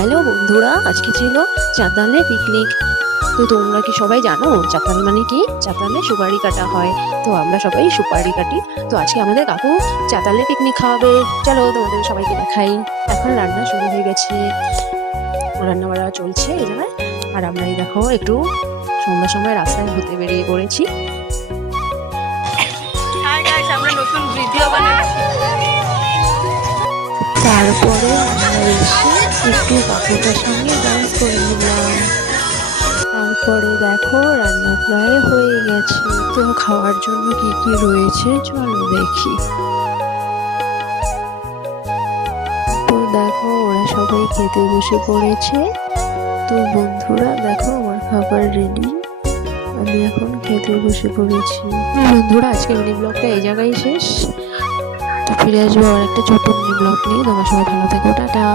Hello বন্ধুরা, আজকে ছিল চাতালে পিকনিক। তো তোমরা কি সবাই জানো চাতাল মানে কি? চাতালে সুপারি কাটা হয়। তো আমরা সবাই সুপারি কাটি। তো আজকে আমাদের কাকু চাতালে পিকনিক খাওয়াবে। চলো তোমাদের সবাইকে দেখাই। এখন রান্না শুরু হয়ে গেছে, রান্না বাড়া চলছে এই জায়গায়। আর আমরা এই দেখো একটু সন্ধ্যার সময় রাস্তায় ঘুরতে বেরিয়ে পড়েছি। আমরা নতুন ভিডিও বানাচ্ছি। তারপরে আমরা এসে একটু কাকুটার সঙ্গে ডান্স করে নিলাম। তারপরে দেখো রান্না প্রায় হয়ে গেছে। তো খাওয়ার জন্য কি কি রয়েছে চলো দেখি। তো দেখো ওরা সবাই খেতে বসে পড়েছে। তো বন্ধুরা দেখো আমার খাবার রেডি, আমি এখন খেতে বসে পড়েছি। বন্ধুরা আজকে মিনি ব্লগটা এই জায়গায় শেষ। তো ফিরে আসবো আর একটা ছোট মিনি ব্লগ নিয়ে। তোমরা সবাই ভালো থেকো, টাটা।